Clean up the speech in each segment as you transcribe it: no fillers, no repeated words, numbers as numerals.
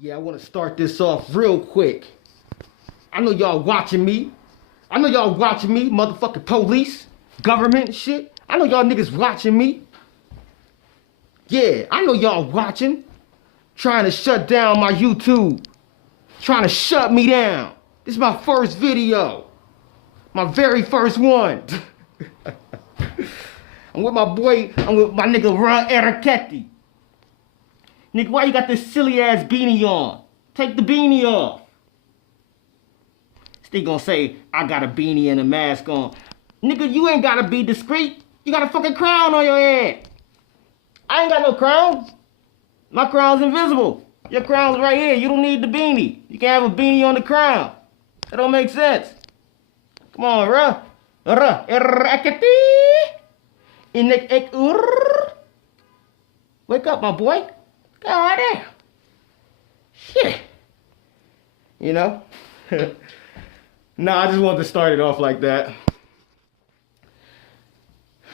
Yeah, I want to start this off real quick. I know y'all watching me. Motherfucking police, government and shit. I know y'all niggas watching me. Yeah, I know y'all watching. Trying to shut down my YouTube. Trying to shut me down. This is my first video. My very first one. I'm with my nigga Hr Axty. Nigga, why you got this silly ass beanie on? Take the beanie off. Still gonna say, I got a beanie and a mask on. Nigga, you ain't gotta be discreet. You got a fucking crown on your head. I ain't got no crown. My crown's invisible. Your crown's right here. You don't need the beanie. You can have a beanie on the crown. That don't make sense. Come on, Hr Axty. Wake up, my boy. God damn. Shit. You know? Nah, I just wanted to start it off like that.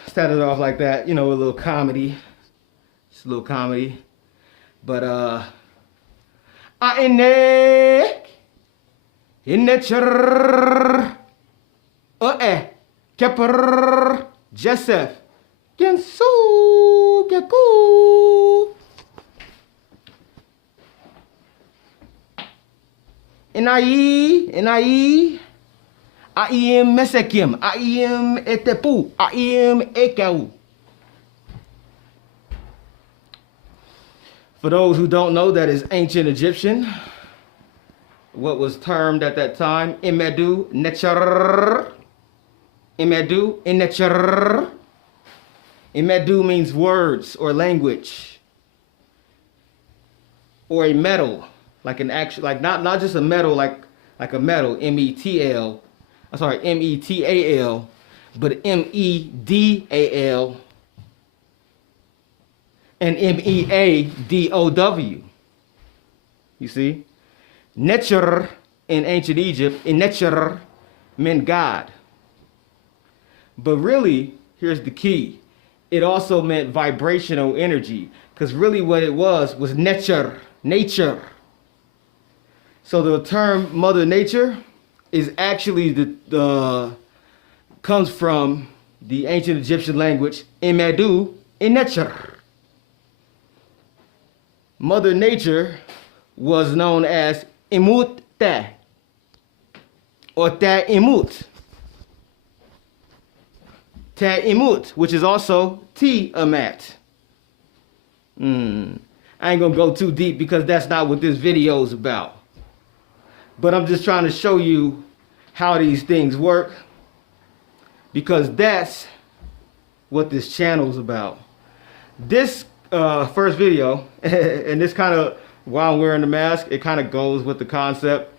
Started off like that, you know, a little comedy. Just a little comedy. But, Kepper Joseph Gensu Geku Enai Aim Mesekim Aim Etepu Aim Ekau. For those who don't know, that is ancient Egyptian. What was termed at that time Imedu Necher. Imedu Necher. Imedu means words or language. Or a metal. Like an actual, like not just a metal like a metal, M-E-T-L. I'm sorry, M-E-T-A-L, but M-E-D-A-L and M-E-A-D-O-W. You see? Necher in ancient Egypt, in Necher meant God. But really, here's the key. It also meant vibrational energy. Because really what it was nature. So the term Mother Nature is actually comes from the ancient Egyptian language Imedu Necher. Mother Nature was known as Imut Ta or Ta Imut. Ta Imut, which is also Tiamat. I ain't gonna go too deep because that's not what this video is about. But I'm just trying to show you how these things work, because that's what this channel is about. This first video, and this kind of, while I'm wearing the mask, it kind of goes with the concept.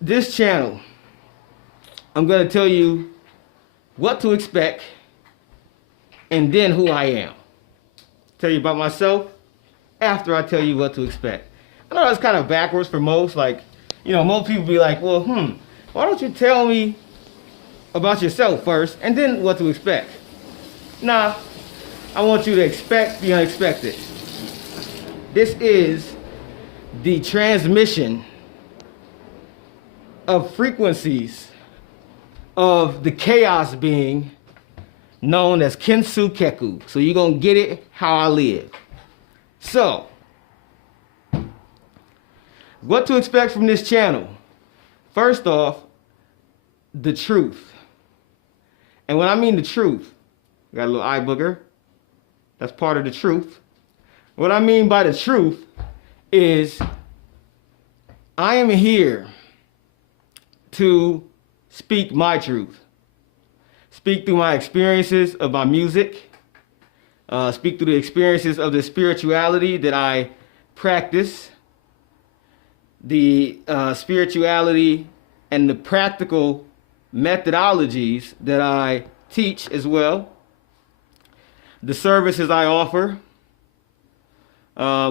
This channel, I'm going to tell you what to expect and then who I am. Tell you about myself after I tell you what to expect. I know that's kind of backwards for most. Like, you know, most people be like, well, why don't you tell me about yourself first and then what to expect? Nah, I want you to expect the unexpected. This is the transmission of frequencies of the chaos being known as Kensu Keku. So you're going to get it how I live. So, what to expect from this channel? First off, the truth. And when I mean the truth, got a little eye booger. That's part of the truth. What I mean by the truth is I am here to speak my truth. Speak through my experiences of my music. Speak through the experiences of the spirituality that I practice. The spirituality and the practical methodologies that I teach as well. The services I offer,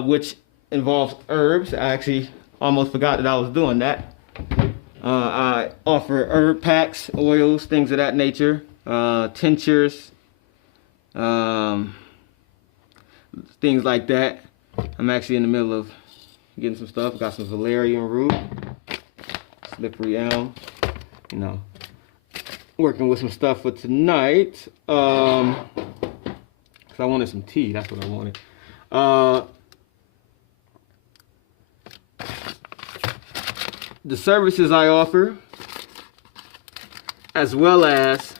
which involves herbs. I actually almost forgot that I was doing that. I offer herb packs, oils, things of that nature, tinctures, things like that. I'm actually in the middle of getting some stuff. Got some valerian root, slippery elm, you know, working with some stuff for tonight. Cause I wanted some tea, that's what I wanted. The services I offer, as well as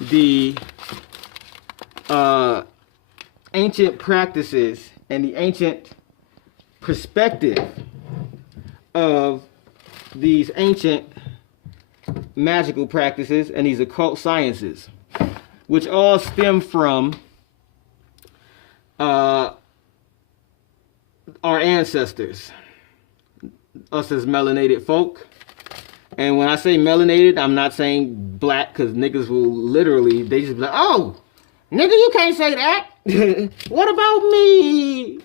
the ancient practices and the ancient perspective of these ancient magical practices and these occult sciences, which all stem from our ancestors, us as melanated folk. And when I say melanated, I'm not saying black, because niggas will literally, they just be like, oh, nigga, you can't say that. What about me?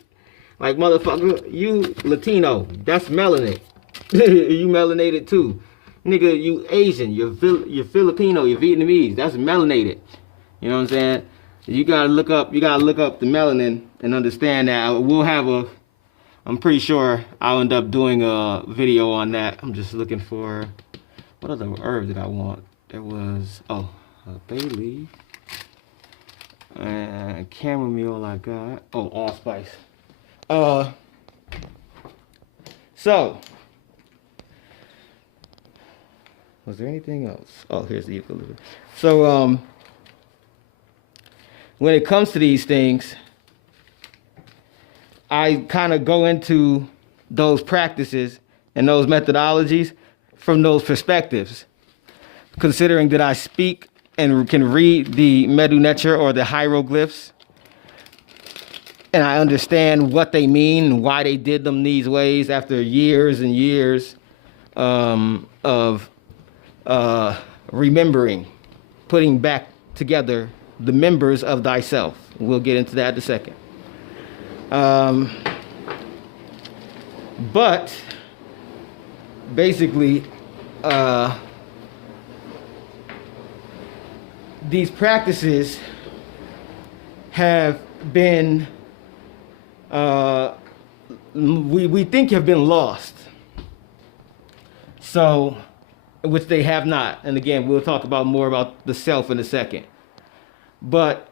Like, motherfucker, you Latino, that's melanin. You melanated too. Nigga, you Asian, you're Filipino, you're Vietnamese, that's melanated. You know what I'm saying? You gotta look up the melanin and understand that. We'll have I'm pretty sure I'll end up doing a video on that. I'm just looking for, what other herb did I want? There was, bay leaf. And chamomile I got. Oh, allspice. So, was there anything else? Oh, here's the eucalyptus. So, when it comes to these things, I kind of go into those practices and those methodologies from those perspectives, considering that I speak and can read the Medu Neter or the hieroglyphs, and I understand what they mean and why they did them these ways after years and years of remembering, putting back together the members of thyself. We'll get into that in a second. But basically, these practices have been, we think have been lost. So, which they have not. And again, we'll talk about more about the self in a second. But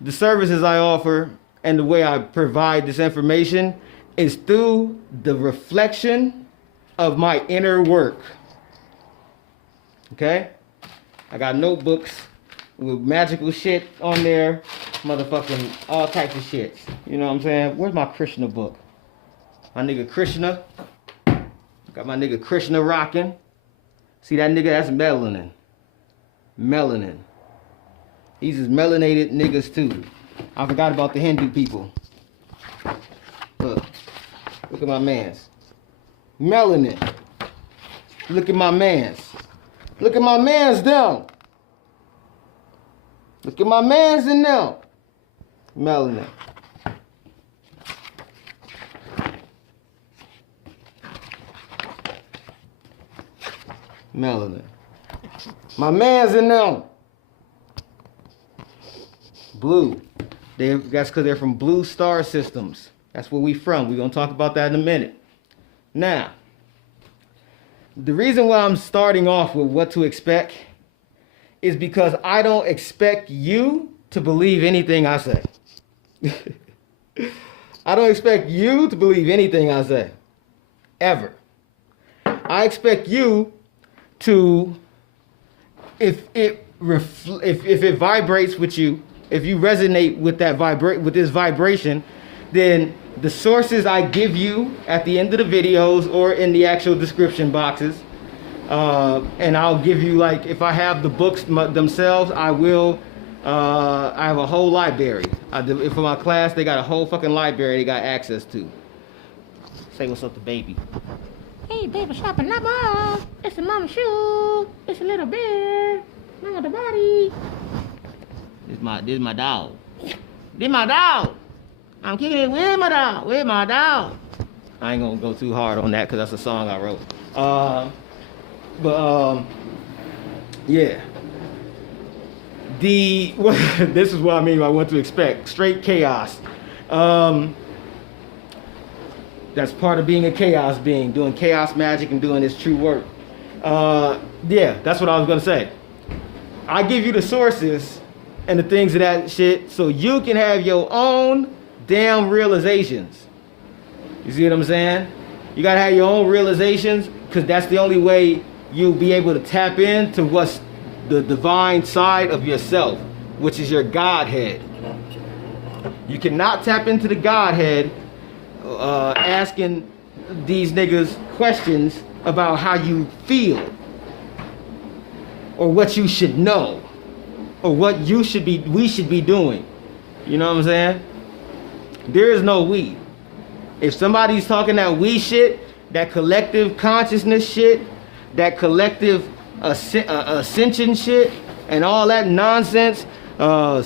the services I offer and the way I provide this information is through the reflection of my inner work. Okay? I got notebooks with magical shit on there, motherfucking all types of shit. You know what I'm saying? Where's my Krishna book? My nigga Krishna. Got my nigga Krishna rocking. See that nigga? That's melanin. Melanin. These is melanated niggas too. I forgot about the Hindu people. Look at my mans. Melanin. Look at my mans. Look at my mans down. Look at my mans in now. Melanin. Melanin. My mans in now. Blue. That's because they're from blue star systems. That's where we from. We're going to talk about that in a minute. Now, the reason why I'm starting off with what to expect is because I don't expect you to believe anything I say. I don't expect you to believe anything I say. Ever. I expect you to, if it vibrates with you, if you resonate with that with this vibration, then the sources I give you at the end of the videos or in the actual description boxes, and I'll give you, like, if I have the books themselves, I will. I have a whole library. For my class, they got a whole fucking library they got access to. Say what's up to baby. Hey, baby, shopping number. It's a mama shoe. It's a little bear. Mama the body. This is my dog. This my dog. I'm kicking it with my dog. With my dog. I ain't gonna go too hard on that because that's a song I wrote. Yeah. This is what I mean by what to expect. Straight chaos. That's part of being a chaos being, doing chaos magic and doing this true work. Yeah, that's what I was gonna say. I give you the sources and the things of that shit so you can have your own damn realizations. You see what I'm saying? You gotta have your own realizations, because that's the only way you'll be able to tap into what's the divine side of yourself, which is your Godhead. You cannot tap into the Godhead asking these niggas questions about how you feel, or what you should know, or what we should be doing. You know what I'm saying? There is no we. If somebody's talking that we shit, that collective consciousness shit, that collective ascension shit, and all that nonsense,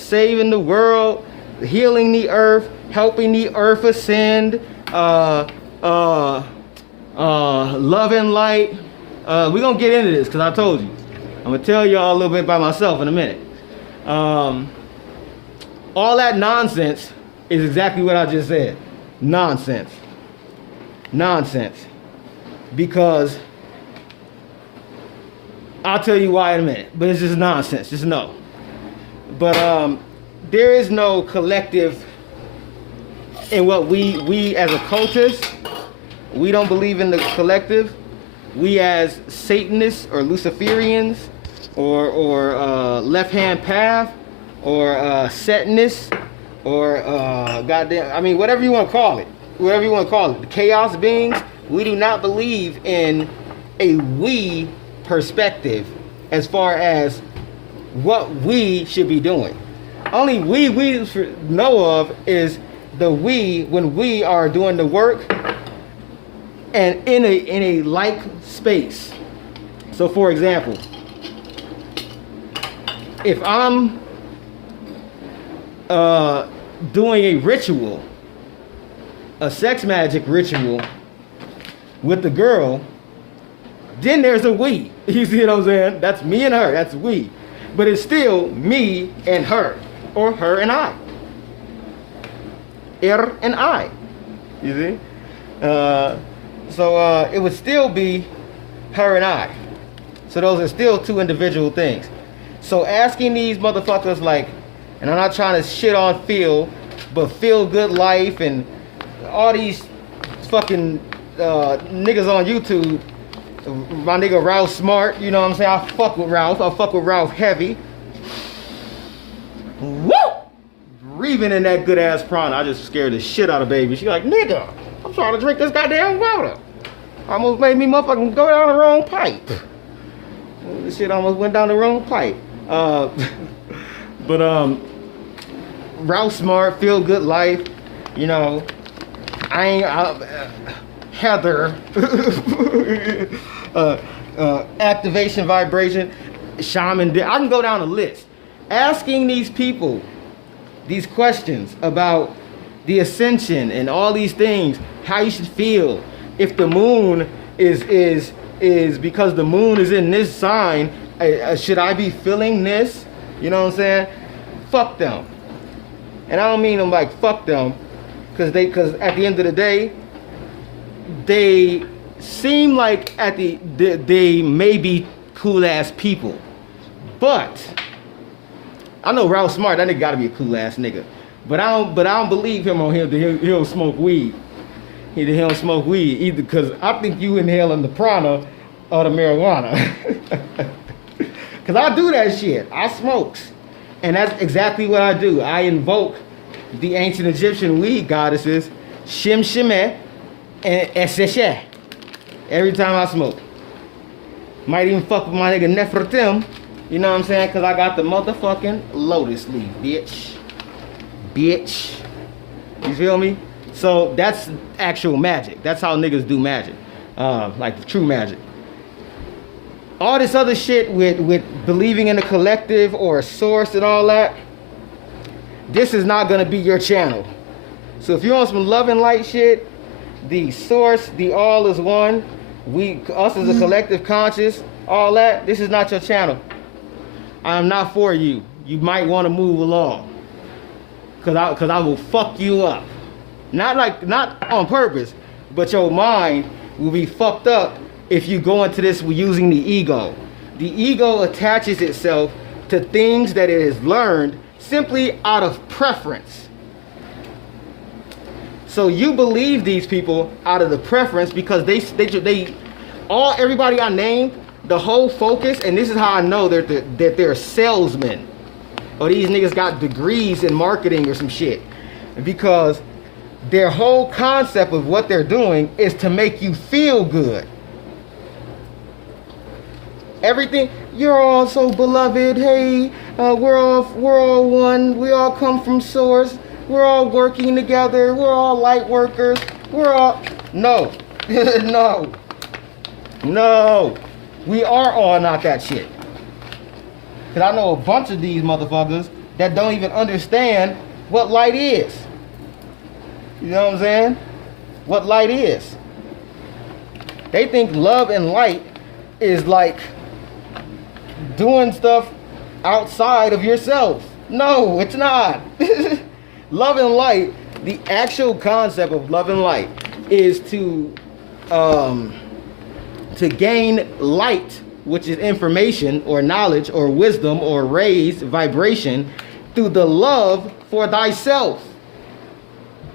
saving the world, healing the earth, helping the earth ascend, love and light. We're gonna get into this, because I told you. I'm gonna tell y'all a little bit about myself in a minute. All that nonsense is exactly what I just said. Nonsense. Nonsense. Because I'll tell you why in a minute, but it's just nonsense. Just know. But there is no collective in what we as occultists, we don't believe in the collective. We as Satanists or Luciferians or left-hand path or Satanists or goddamn, I mean, whatever you want to call it. Whatever you want to call it. The chaos beings, we do not believe in a we perspective as far as what we should be doing. Only we know of is the we when we are doing the work and in a like space. So for example, if I'm doing a ritual, a sex magic ritual with the girl, then there's a we. You see what I'm saying? That's me and her, that's we. But it's still me and her, or her and I. And I. You see? So it would still be her and I. So those are still two individual things. So asking these motherfuckers like, and I'm not trying to shit on Phil, but Feel Good Life and all these fucking niggas on YouTube, my nigga Ralph Smart, you know what I'm saying? I fuck with Ralph. I fuck with Ralph heavy. Woo! Breathing in that good ass prana. I just scared the shit out of baby. She like, nigga, I'm trying to drink this goddamn water. Almost made me motherfucking go down the wrong pipe. This shit almost went down the wrong pipe. But Ralph Smart, Feel Good Life, you know, Heather, activation vibration, shaman. I can go down a list. Asking these people these questions about the ascension and all these things, how you should feel. If the moon is because the moon is in this sign, should I be feeling this? You know what I'm saying? Fuck them. And I don't mean them like fuck them, because at the end of the day, they seem like they may be cool ass people, but I know Ralph Smart, that nigga gotta be a cool ass nigga, but I don't believe him on him that he'll smoke weed. He don't smoke weed either, because I think you inhaling the prana or the marijuana. Because I do that shit. I smokes. And that's exactly what I do. I invoke the ancient Egyptian weed goddesses, Shim Shimeh and Eseshe, every time I smoke. Might even fuck with my nigga Nefertim, you know what I'm saying? Because I got the motherfucking lotus leaf, bitch. Bitch. You feel me? So that's actual magic. That's how niggas do magic. Like the true magic. All this other shit with believing in a collective or a source and all that, this is not gonna be your channel. So if you want some love and light shit, the source, the all is one, us as a collective conscious, all that, this is not your channel. I am not for you. You might want to move along. Cause I will fuck you up. Not on purpose, But your mind will be fucked up if you go into this using the ego. The ego attaches itself to things that it has learned simply out of preference. So you believe these people out of the preference because everybody I named, the whole focus, and this is how I know that they're salesmen. Or these niggas got degrees in marketing or some shit. Because their whole concept of what they're doing is to make you feel good. Everything, you're all so beloved. Hey, we're all one. We all come from source. We're all working together. We're all light workers. We're all no, no. We are all not that shit. Cause I know a bunch of these motherfuckers that don't even understand what light is. You know what I'm saying? What light is. They think love and light is like doing stuff outside of yourself. No, it's not. Love and light, the actual concept of love and light is to gain light, which is information or knowledge or wisdom or raised vibration, through the love for thyself.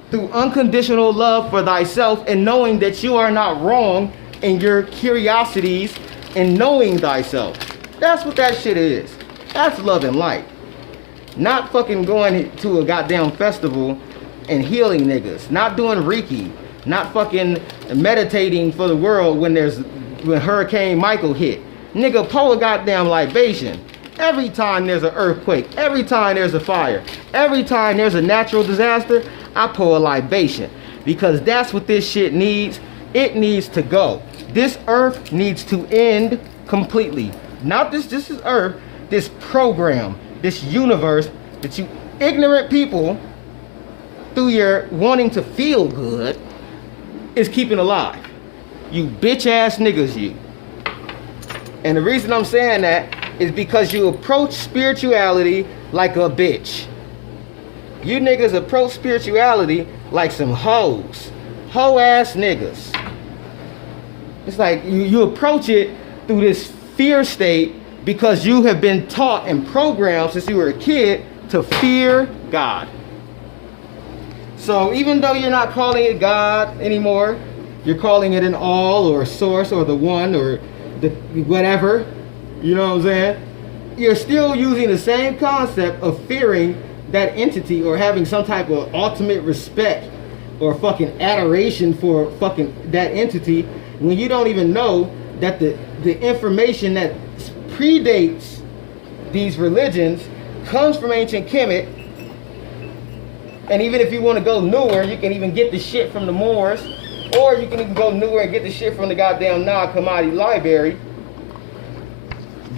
Through unconditional love for thyself and knowing that you are not wrong in your curiosities and knowing thyself. That's what that shit is. That's love and light. Not fucking going to a goddamn festival and healing niggas. Not doing Reiki. Not fucking meditating for the world when Hurricane Michael hit. Nigga, pour a goddamn libation. Every time there's an earthquake, every time there's a fire, every time there's a natural disaster, I pour a libation. Because that's what this shit needs. It needs to go. This earth needs to end completely. Not this is earth, this program, this universe that you ignorant people, through your wanting to feel good, is keeping alive. You bitch ass niggas, you. And the reason I'm saying that is because you approach spirituality like a bitch. You niggas approach spirituality like some hoes. Hoe ass niggas. It's like you approach it through this fear state because you have been taught and programmed since you were a kid to fear God. So even though you're not calling it God anymore, you're calling it an all or a source or the one or the whatever, you know what I'm saying? You're still using the same concept of fearing that entity or having some type of ultimate respect or fucking adoration for fucking that entity when you don't even know that the information that predates these religions comes from ancient Kemet. And even if you want to go newer, you can even get the shit from the Moors, or you can even go newer and get the shit from the goddamn Nag Hammadi library.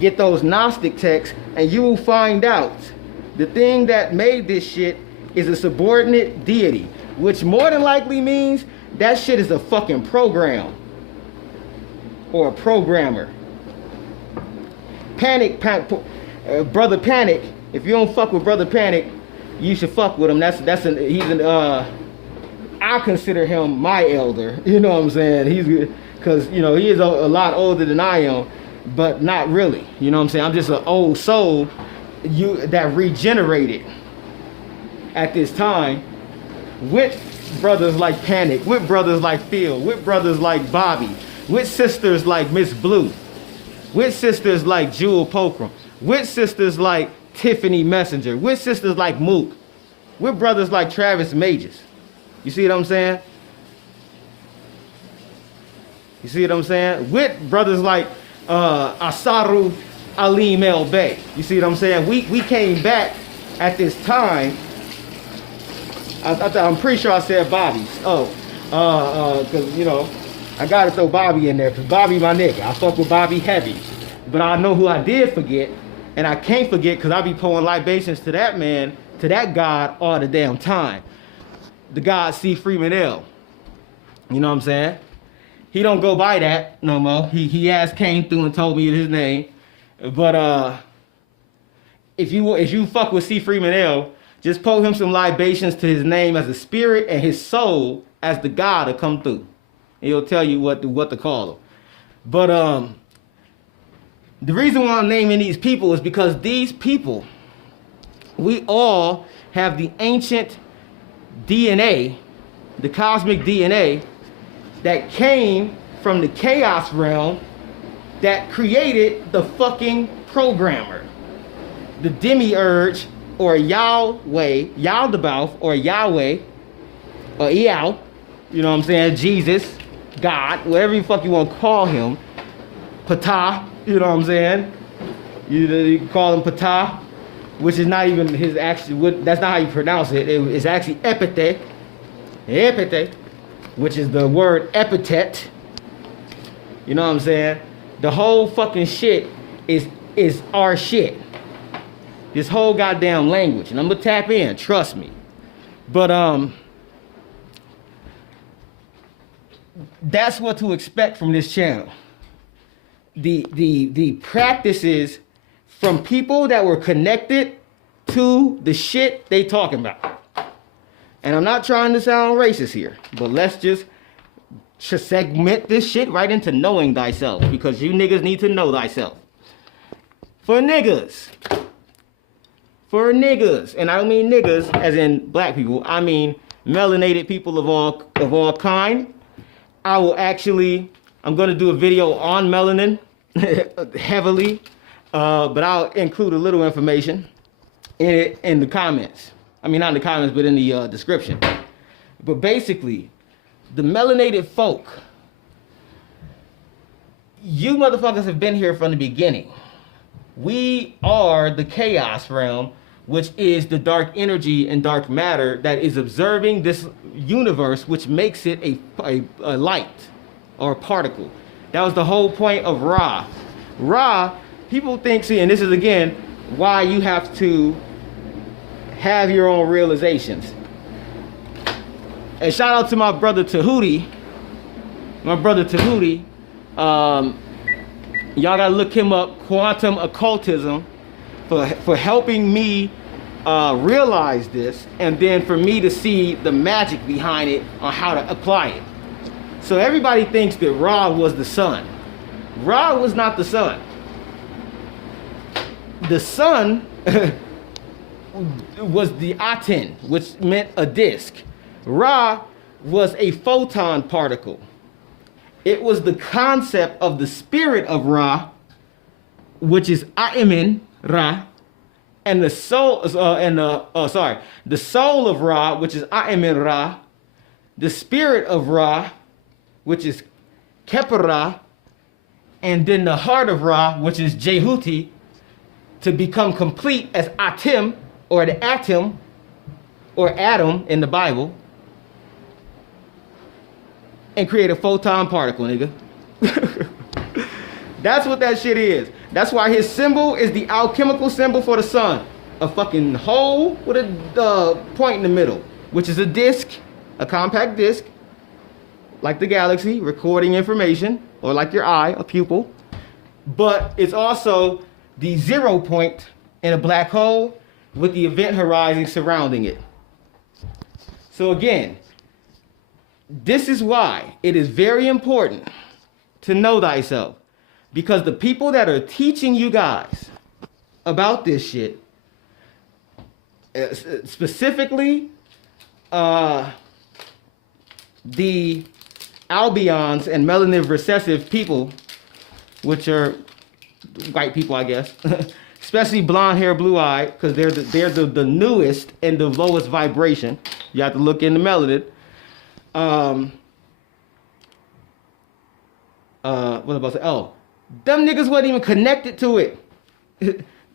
Get those Gnostic texts, and you will find out the thing that made this shit is a subordinate deity, which more than likely means that shit is a fucking program or a programmer. Brother Panic. If you don't fuck with Brother Panic, you should fuck with him. I consider him my elder. You know what I'm saying? Because he is a lot older than I am, but not really. You know what I'm saying? I'm just an old soul that regenerated at this time with brothers like Panic, with brothers like Phil, with brothers like Bobby, with sisters like Miss Blue, with sisters like Jewel Pogram, with sisters like Tiffany Messenger, with sisters like Mook, with brothers like Travis Mages. You see what I'm saying? You see what I'm saying? With brothers like Asaru Alim El Bey. You see what I'm saying? We came back at this time. I'm pretty sure I said Bobby's. Because, I got to throw Bobby in there because Bobby my nigga. I fuck with Bobby heavy. But I know who I did forget. And I can't forget because I be pouring libations to that man, to that God all the damn time. The God C. Freeman L. You know what I'm saying? He don't go by that no more. He came through and told me his name. But if you fuck with C. Freeman L, just pour him some libations to his name as a spirit and his soul as the God to come through. He'll tell you what to call them. But the reason why I'm naming these people is because these people, we all have the ancient DNA, the cosmic DNA that came from the chaos realm that created the fucking programmer, the demiurge, or Yahweh, Yaldabaoth, or Yahweh, or Yao, you know what I'm saying, Jesus, God, whatever the fuck you want to call him, Ptah, you know what I'm saying, you can call him Ptah, which is not even his actual, that's not how you pronounce it, it's actually epithet, which is the word epithet, you know what I'm saying. The whole fucking shit is our shit. This whole goddamn language. And I'm gonna tap in, trust me. But that's what to expect from this channel. The practices from people that were connected to the shit they talking about. And I'm not trying to sound racist here, but let's just segment this shit right into knowing thyself, because you niggas need to know thyself. For niggas, and I don't mean niggas as in black people, I mean melanated people of all kind. I'm gonna do a video on melanin heavily, but I'll include a little information in the comments. I mean, not in the comments, but in the description. But basically, the melanated folk, you motherfuckers have been here from the beginning. We are the chaos realm, which is the dark energy and dark matter that is observing this universe, which makes it a light or a particle. That was the whole point of Ra. Ra, people think, see, and this is again why you have to have your own realizations. And shout out to my brother Tahuti. Y'all gotta look him up, Quantum Occultism, for helping me realize this, and then for me to see the magic behind it on how to apply it. So everybody thinks that Ra was the sun. Ra was not the sun. The sun was the Aten, which meant a disk. Ra was a photon particle. It was the concept of the spirit of Ra, which is A'emen Ra, and the soul, the soul of Ra, which is A'emen Ra, the spirit of Ra, which is Khepera, and then the heart of Ra, which is Jehuti, to become complete as Atem, or the atom, or Adam in the Bible, and create a photon particle, nigga. That's what that shit is. That's why his symbol is the alchemical symbol for the sun. A fucking hole with a point in the middle, which is a disc, a compact disc, like the galaxy, recording information, or like your eye, a pupil. But it's also the 0 point in a black hole with the event horizon surrounding it. So again, this is why it is very important to know thyself, because the people that are teaching you guys about this shit, specifically the albions and melanin recessive people, which are white people, I guess, especially blonde hair, blue eye, because they're the newest and the lowest vibration. You have to look in the melanin. What was I about to say? Oh, them niggas wasn't even connected to it.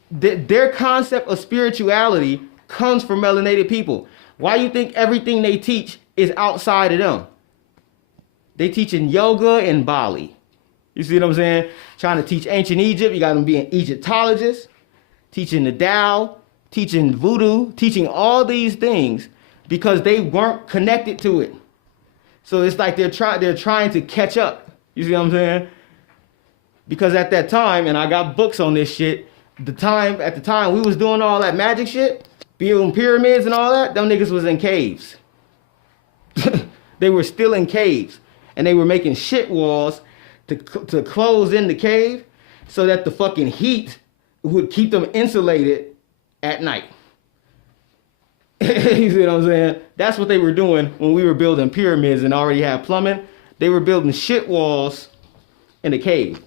Their concept of spirituality comes from melanated people. Why you think everything they teach is outside of them? They teaching yoga in Bali. You see what I'm saying? Trying to teach ancient Egypt, you got them being Egyptologists, teaching the Tao, teaching voodoo, teaching all these things because they weren't connected to it. So it's like they're trying to catch up. You see what I'm saying? Because at that time, and I got books on this shit, at the time we was doing all that magic shit, building pyramids and all that, them niggas was in caves. They were still in caves. and they were making shit walls to close in the cave so that the fucking heat would keep them insulated at night. You see what I'm saying? That's what they were doing when we were building pyramids and already had plumbing. They were building shit walls in the cave.